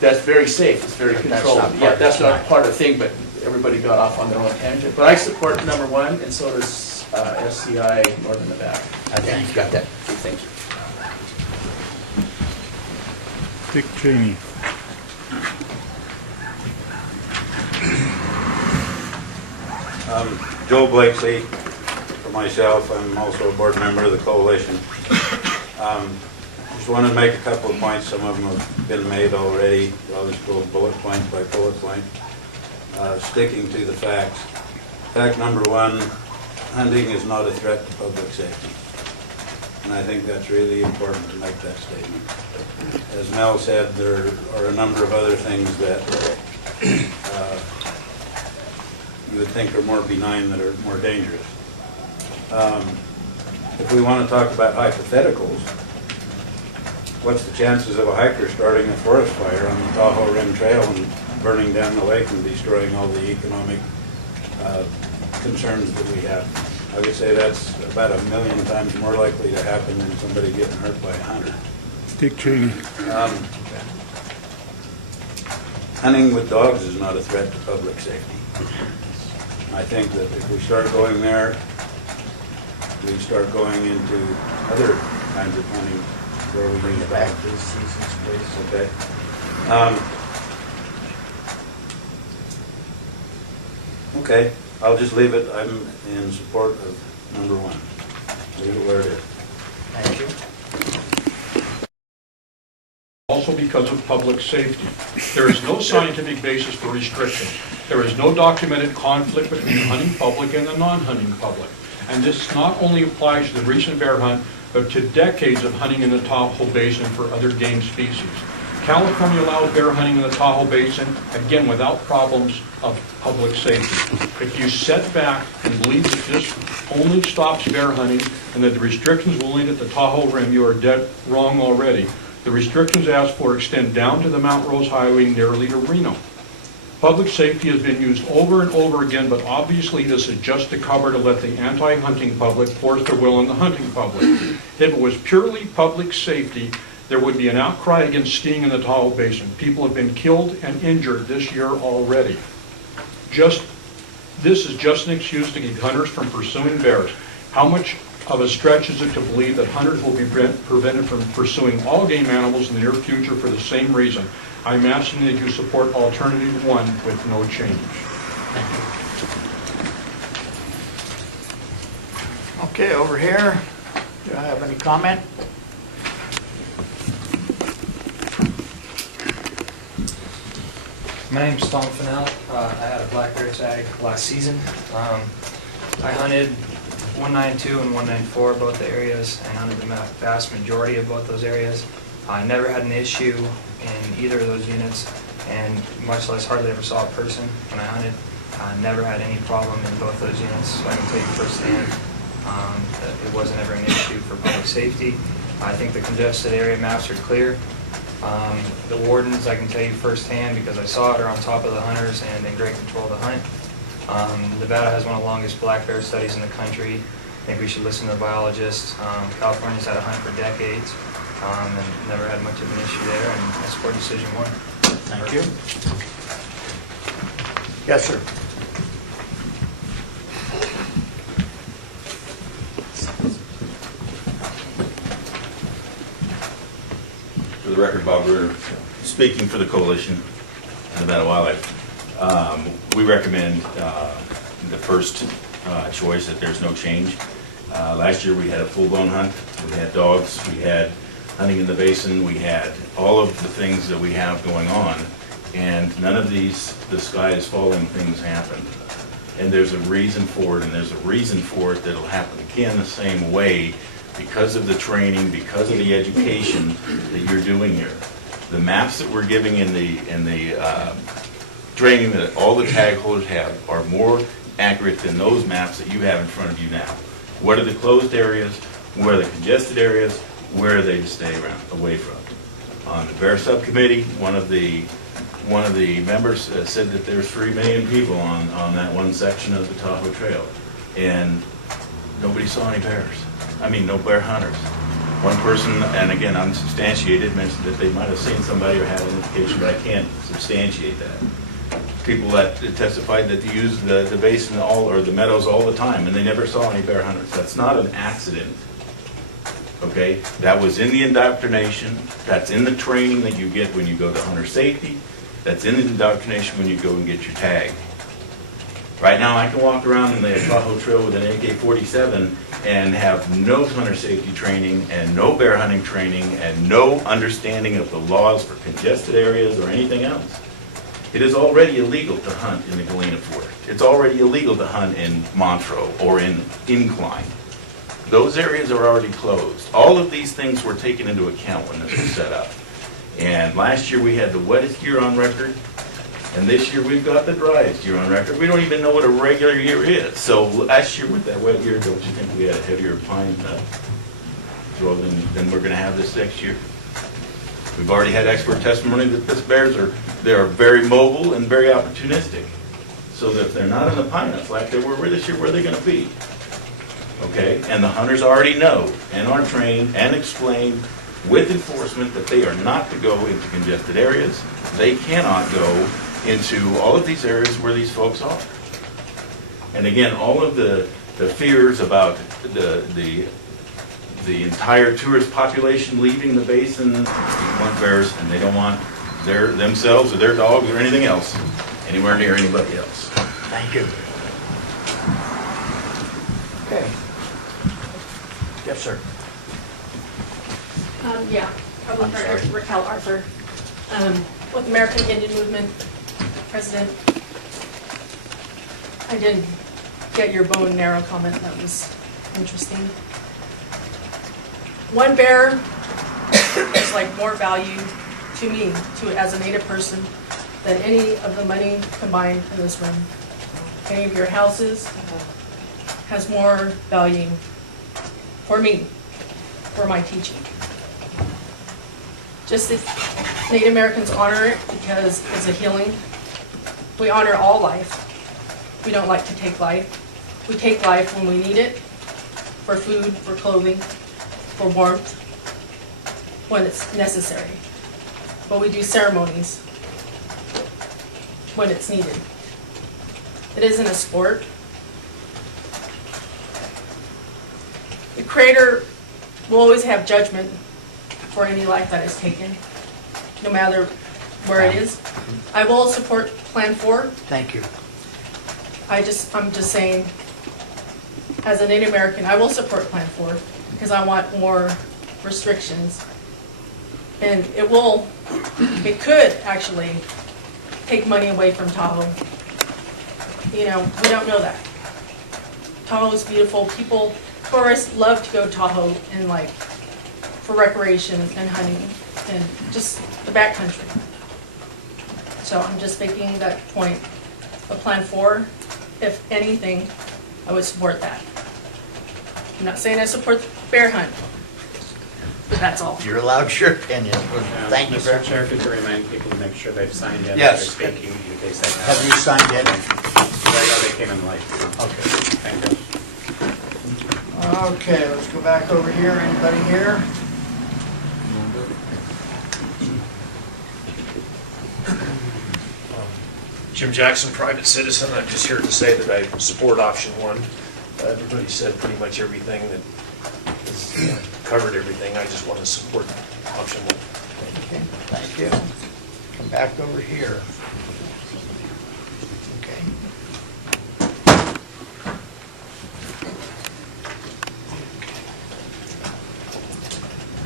that's very safe, it's very controlled. Yeah, that's not part of the thing, but everybody got off on their own tangent. But I support number 1, and so does SCI Northern Nevada. I think you got that. Thank you. Dick Cheney. Joe Blakeslee, for myself, I'm also a board member of the coalition. Just wanted to make a couple of points. Some of them have been made already. I'll just go bullet point by bullet point. Sticking to the facts. Fact number 1, hunting is not a threat to public safety. And I think that's really important to make that statement. As Mel said, there are a number of other things that you would think are more benign that are more dangerous. If we want to talk about hypotheticals, what's the chances of a hiker starting a forest fire on the Tahoe Rim Trail and burning down the lake and destroying all the economic concerns that we have? I would say that's about 1 million times more likely to happen than somebody getting hurt by a hunter. Dick Cheney. Hunting with dogs is not a threat to public safety. I think that if we start going there, we start going into other kinds of hunting where we bring it back to the seasons, please. Okay. Okay, I'll just leave it. I'm in support of number 1. Leave it where it is. Thank you. Also because of public safety. There is no scientific basis for restrictions. There is no documented conflict between the hunting public and the non-hunting public. And this not only applies to the recent bear hunt, but to decades of hunting in the Tahoe Basin for other game species. California allows bear hunting in the Tahoe Basin, again, without problems of public safety. If you set back and believe that this only stops bear hunting and that the restrictions will end at the Tahoe Rim, you are dead wrong already. The restrictions asked for extend down to the Mount Rose Highway nearly to Reno. Public safety has been used over and over again, but obviously this is just to cover to let the anti-hunting public force their will on the hunting public. If it was purely public safety, there would be an outcry against skiing in the Tahoe Basin. People have been killed and injured this year already. Just This is just an excuse to keep hunters from pursuing bears. How much of a stretch is it to believe that hunters will be prevented from pursuing all game animals in the near future for the same reason? I'm asking that you support alternative 1 with no change. Okay, over here, do I have any comment? My name's Tom Fennell. I had a black bear tag last season. I hunted 192 and 194, both the areas, and hunted the vast majority of both those areas. I never had an issue in either of those units, and much less hardly ever saw a person when I hunted. I never had any problem in both those units, so I can tell you firsthand that it wasn't ever an issue for public safety. I think the congested area maps are clear. The wardens, I can tell you firsthand because I saw it, are on top of the hunters and in great control of the hunt. Nevada has one of the longest black bear studies in the country. I think we should listen to the biologists. California's had a hunt for decades and never had much of an issue there, and I support decision 1. Thank you. Yes, sir. For the record, Bob Bruder, speaking for the Coalition Nevada Wildlife. We recommend the first choice, that there's no change. Last year we had a full-blown hunt. We had dogs, we had hunting in the basin, we had all of the things that we have going on, and none of these the sky is falling things happened. And there's a reason for it, and there's a reason for it that'll happen again the same way, because of the training, because of the education that you're doing here. The maps that we're giving in the training that all the tag holders have are more accurate than those maps that you have in front of you now. What are the closed areas? Where are the congested areas? Where are they to stay away from? On the bear subcommittee, one of the members said that there's 3 million people on that one section of the Tahoe Trail, and nobody saw any bears. I mean, no bear hunters. One person, and again, unsubstantiated, mentioned that they might have seen somebody or had an indication, but I can't substantiate that. People that testified that they use the basin or the meadows all the time, and they never saw any bear hunters. That's not an accident. Okay? That was in the indoctrination. That's in the training that you get when you go to hunter safety. That's in the indoctrination when you go and get your tag. Right now, I can walk around in the Tahoe Trail with an AK-47 and have no hunter safety training and no bear hunting training and no understanding of the laws for congested areas or anything else. It is already illegal to hunt in the Galena Forest. It's already illegal to hunt in Montreux or in Incline. Those areas are already closed. All of these things were taken into account when this was set up. And last year we had the wettest year on record, and this year we've got the driest year on record. We don't even know what a regular year is. So last year with that wet year, don't you think we had a heavier pine throw than we're going to have this next year? We've already had expert testimony that these bears are very mobile and very opportunistic. So that if they're not in the pine nuts like they were this year, where are they going to be? Okay, and the hunters already know and are trained and explained with enforcement that they are not to go into congested areas. They cannot go into all of these areas where these folks are. And again, all of the fears about the entire tourist population leaving the basin, they want bears, and they don't want themselves or their dogs or anything else anywhere near anybody else. Thank you. Okay. Yes, sir. Yeah, probably for Raquel Arthur, with American Indian Movement President. I did get your bow and arrow comment, that was interesting. One bear is like more value to me, as a Native person, than any of the money combined in this room. Any of your houses has more value for me, for my teaching. Just as Native Americans honor it because it's a healing. We honor all life. We don't like to take life. We take life when we need it, for food, for clothing, for warmth, when it's necessary. But we do ceremonies when it's needed. It isn't a sport. The Creator will always have judgment for any life that is taken, no matter where it is. I will support Plan 4. Thank you. I'm just saying, as a Native American, I will support Plan 4 because I want more restrictions. And it could actually take money away from Tahoe. You know, we don't know that. Tahoe is beautiful. Tourists love to go to Tahoe and like for recreation and hunting and just the backcountry. So I'm just making that point of Plan 4. If anything, I would support that. I'm not saying I support the bear hunt, but that's all. You're allowed your opinion. Thank you very Mr. Chair, could you remind people to make sure they've signed in? Yes. They're speaking in case they Have you signed in? I know they came in late. Okay. Thank you. Okay, let's go back over here. Anybody here? Jim Jackson, private citizen. I'm just here to say that I support option 1. Everybody said pretty much everything that is covered everything. I just want to support option 1. Okay, thank you. Come back over here. Okay.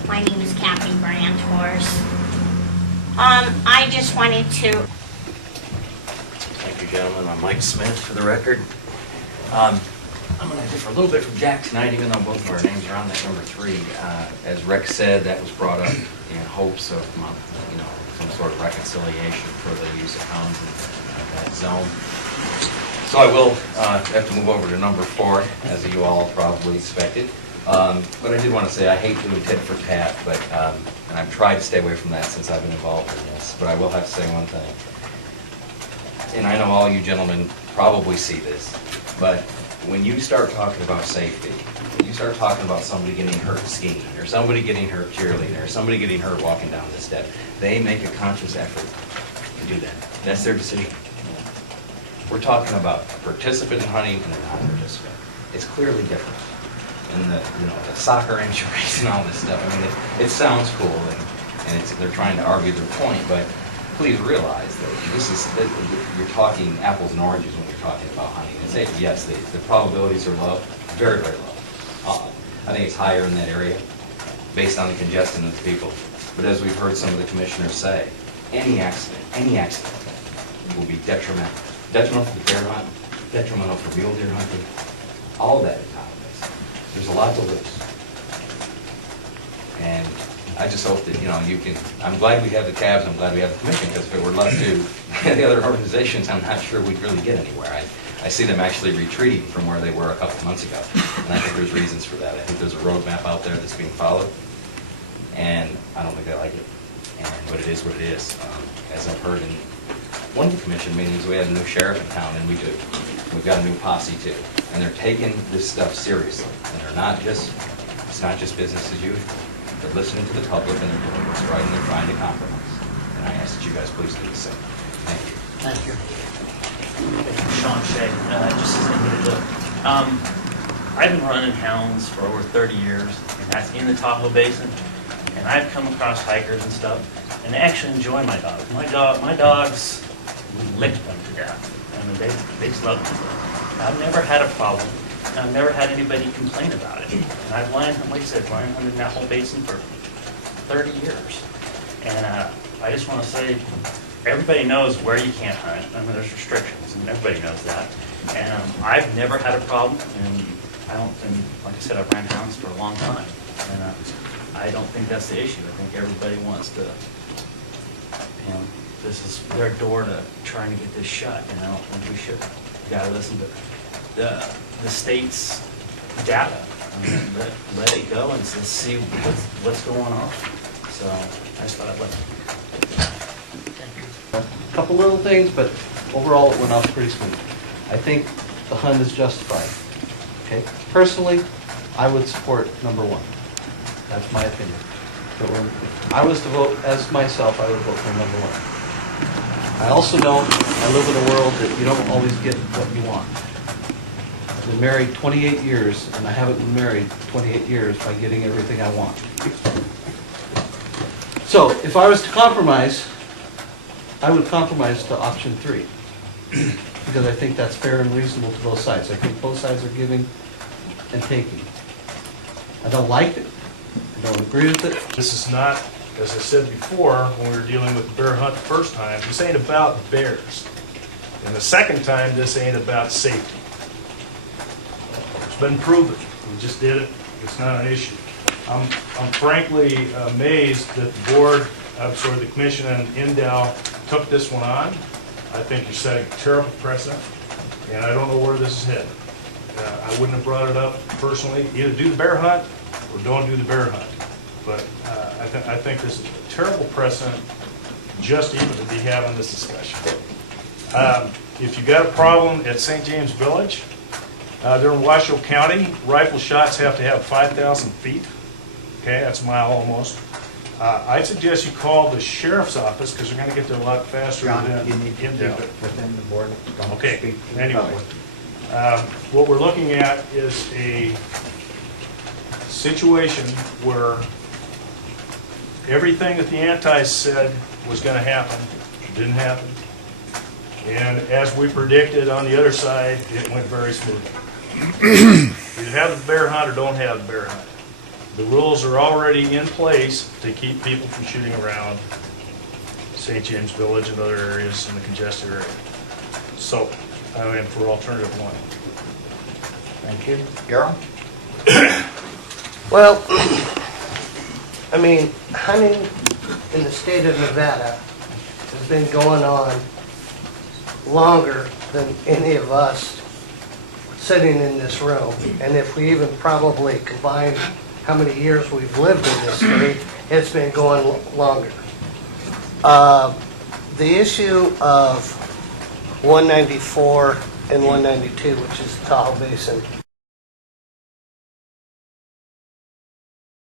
My name is Kathy Brandt Horse. I just wanted to. Thank you, gentlemen. I'm Mike Smith, for the record. I'm going to differ a little bit from Jack tonight, even though both of our names are on that number 3. As Rex said, that was brought up in hopes of, some sort of reconciliation for the use of hounds in that zone. So I will have to move over to number 4, as you all probably expected. But I did want to say I hate doing tit for tat, but and I've tried to stay away from that since I've been involved in this. But I will have to say one thing. And I know all you gentlemen probably see this, but when you start talking about safety, when you start talking about somebody getting hurt skiing, or somebody getting hurt cheerleading, or somebody getting hurt walking down this step, they make a conscious effort to do that. That's their decision. We're talking about a participant in hunting and a non-participant. It's clearly different. And the soccer injuries and all this stuff, I mean, it sounds cool, and they're trying to argue their point, but please realize that you're talking apples and oranges when you're talking about hunting. And safety, yes, the probabilities are low, very, very low. I think it's higher in that area based on the congestion of the people. But as we've heard some of the commissioners say, any accident will be detrimental. Detrimental for the bear hunt, detrimental for mule deer hunting, all that in Tahoe. There's a lot to lose. And I just hope that, I'm glad we have the CABs, I'm glad we have the commission, because if it were left to the other organizations, I'm not sure we'd really get anywhere. I see them actually retreating from where they were a couple of months ago. And I think there's reasons for that. I think there's a roadmap out there that's being followed, and I don't think they like it. But it is what it is. As I've heard in one of the commission meetings, we had a new sheriff in town, and we've got a new posse too. And they're taking this stuff seriously. And it's not just business as usual. They're listening to the public, and they're doing what's right, and they're trying to compromise. And I ask that you guys please do the same. Thank you. Thank you. Sean Shea, just as an individual. I've been running hounds for over 30 years, and that's in the Tahoe Basin. And I've come across hikers and stuff, and they actually enjoy my dogs. My dogs lick them to death. I mean, they just love them. I've never had a problem. I've never had anybody complain about it. And I've lion hunted in that whole basin for 30 years. And I just want to say, everybody knows where you can't hunt. I mean, there's restrictions, and everybody knows that. And I've never had a problem, and like I said, I've ran hounds for a long time. And I don't think that's the issue. I think everybody wants to, this is their door to trying to get this shut, and I don't think we should. You gotta listen to the state's data. I mean, let it go and just see what's going on. So I just thought I'd let A couple little things, but overall it went off pretty smooth. I think the hunt is justified. Okay. Personally, I would support number 1. That's my opinion. If I was to vote as myself, I would vote for number 1. I also know I live in a world that you don't always get what you want. I've been married 28 years, and I haven't been married 28 years by getting everything I want. So if I was to compromise, I would compromise to option 3, because I think that's fair and reasonable to both sides. I think both sides are giving and taking. I don't like it. I don't agree with it. This is not, as I said before, when we were dealing with the bear hunt the first time, this ain't about bears. And the second time, this ain't about safety. It's been proven. We just did it. It's not an issue. I'm frankly amazed that the board, the commission and NDoW took this one on. I think you're setting a terrible precedent, and I don't know where this is headed. I wouldn't have brought it up personally. Either do the bear hunt or don't do the bear hunt. But I think this is a terrible precedent just even to be having this discussion. If you got a problem at St. James Village, they're in Washoe County. Rifle shots have to have 5,000 feet. Okay, that's a mile almost. I'd suggest you call the sheriff's office because they're going to get there a lot faster than you need to keep NDoW. it within the board. Don't Okay, speak to the anyway. public. What we're looking at is a situation where everything that the antis said was going to happen didn't happen. And as we predicted on the other side, it went very smoothly. Either have the bear hunt or don't have the bear hunt. The rules are already in place to keep people from shooting around St. James Village and other areas in the congested area. So, I am for alternative 1. Thank you. Darrell? Well, I mean, hunting in the state of Nevada has been going on longer than any of us sitting in this room. And if we even probably combine how many years we've lived in this state, it's been going longer. The issue of 194 and 192, which is the Tahoe Basin,